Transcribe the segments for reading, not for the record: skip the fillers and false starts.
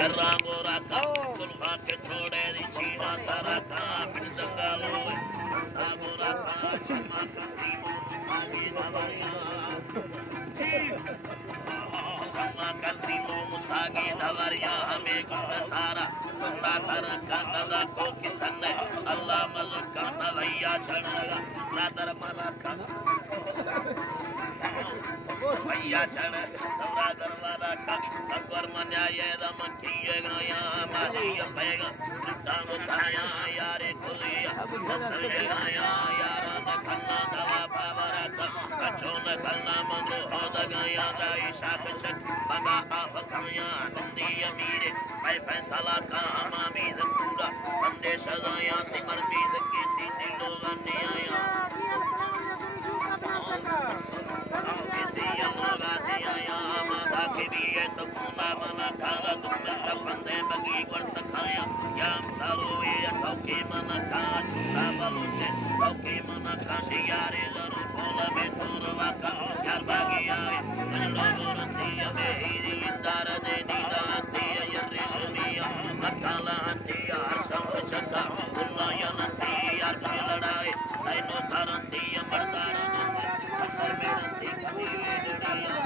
शर्रा गोरा का कुल्फा के छोड़े दी चीना सारा का बिन जंगलो गोरा का शर्मा का आगे दवाया शर्मा का सीमो मुसागे दवारिया हमें सारा सुना कर कंदा को किसन अल्लाह मलिक का भैया चढ़ेगा नादर मना का भैया चढ़ दौरा दरवाजा का अकबर मन्या ये दम किए गया माने ये पैगा सुल्तान उठाया यारे कुलिया फसल गया यारा दखना दवा बाबरा का कचो न करना मनो हो दगाया दाई शाख चक बगा आप खाया नंदी अमीरे मैं फैसला का हमामी पूरा बंदे सजाया तिमर बीज की सीधी लोग ने आया किसी लोग आते आया माता के लिए तो पूना मना खाला तुम बंदे बगी वर्त खाया याम सारो ये ठोके मना खा चूड़ा बलुचे ठोके मना खा यारे जरूर बोला बेटूर वाका यार बागी आए लोगों रती में हीरी दार दे दीदा आती है ये रेशमिया मकाला आती है सब चक्का उल्ला या नती यार की लड़ाई साइनो करती है मर्दार अंदर में नती कभी ये दुनिया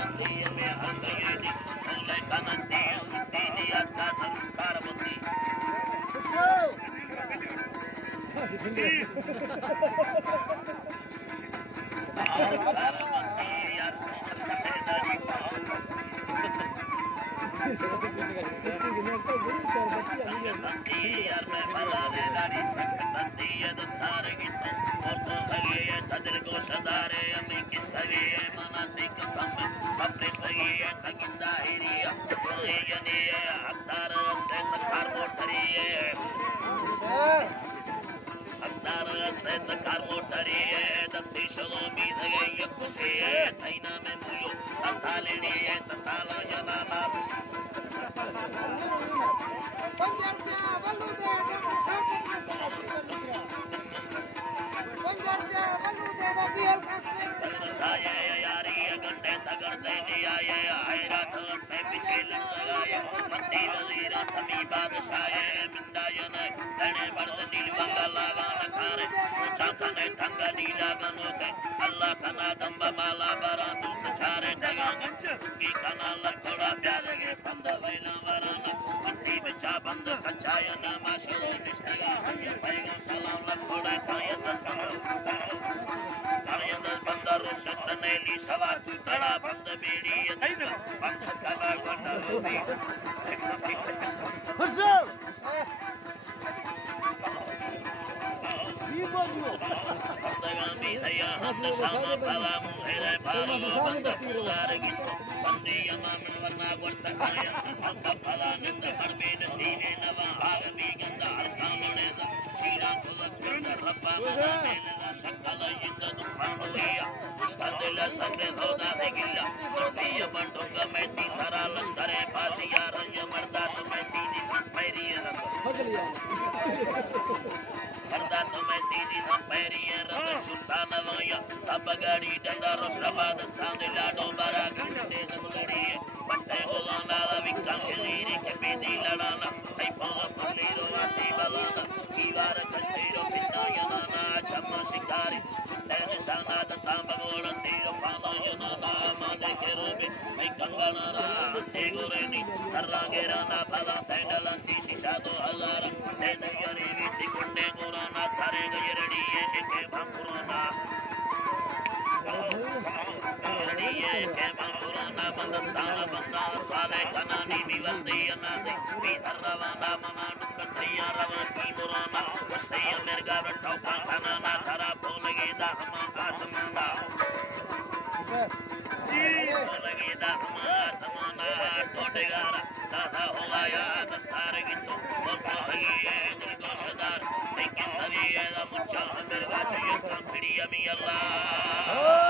नती में हर गई दी उल्ले का नती सुती दिया का संस्कार बती यार मैं बता दे दादी सकती है तो सारे की और तो लगी है तदिल को सदारे अमी की सगी है मनाती कसम अपने सगी है तकिंदा हिरिया ये यदि है अक्तार से तकार मोटरी है अक्तार से तकार मोटरी है दस्ती शलो भी लगे ये खुशी है थाइना में मुयो अतालेनी है तताला जनाना यारी गंडे तगड़ दे दिया ये आयरा तो से पीछे लग लगाए मंदी वजीरा थमी बादशाह मिंदा यने तने बर्द नील बंगा लागा नखारे चाचा ने ठंगा नीला गनो के अल्लाह कना दंबा माला बरा तू सचारे जगान की कना लखड़ा प्यार के बंद वेला वराना मंदी बिचा बंद कचाया नामा शुरू बिस्तिया पैगा सलाम लखड़ा काया बंदर सतने ली सवा तड़ा बंद बेड़ी बंद कला गोटा होती बंदगामी दया हद सामा भला मुहेरे भालो बंद पुकार की बंदी यमा मन वरना वर्त खाया बंद भला निंद हर बेन सीने नवा हाल भी गंदा हर कामने दा शीरा खुलस कर रब्बा मना मेला सकल युद्ध दुफान लिया उसका दिल सगरे सौदा से गिला करती है बंडोंगा मैं तीसरा लश्करे फासिया रंग मर्दा तो मैं तीनी पैरी मर्दा तो मैं तीनी पैरी रंग सुल्तान वाया अब गाड़ी डंडा रोशराबाद स्थान लाडो बारा घंटे दमगड़ी बट्टे बोलाना विक्रम लीरी के बेदी लड़ाना सही पावा पल्ली रोवासी बलाना दीवार कष्टीरो पिता यनाना चम्मा शिकारी निशाना दता बगोड़ तीरो पादा यनाना मादे के रोबे मैं कंगना से गोरेनी सर्रा गेराना भला सैंडलंती शिशा दो हजार से नयरी वीटी कुंडे गोराना सारे गयरड़ी ये के भांकुराना ये के भांकुराना बंदस्तान बंदा साले कनानी विवंदी अनादे बीधरवाना मना दुकठैया रवा की बुराना वस्तैया मिर्गा बट्टो पाछाना ना धरा बोलगे दा हम आसमाना बोलगे दा हम आसमाना टोटेगारा दादा होगा या दस्तार की तो बोलता है ये दिलको सदार लेकिन सभी ये दा मुच्चा मिर्गा चाहिए कंपनी अमी अल्लाह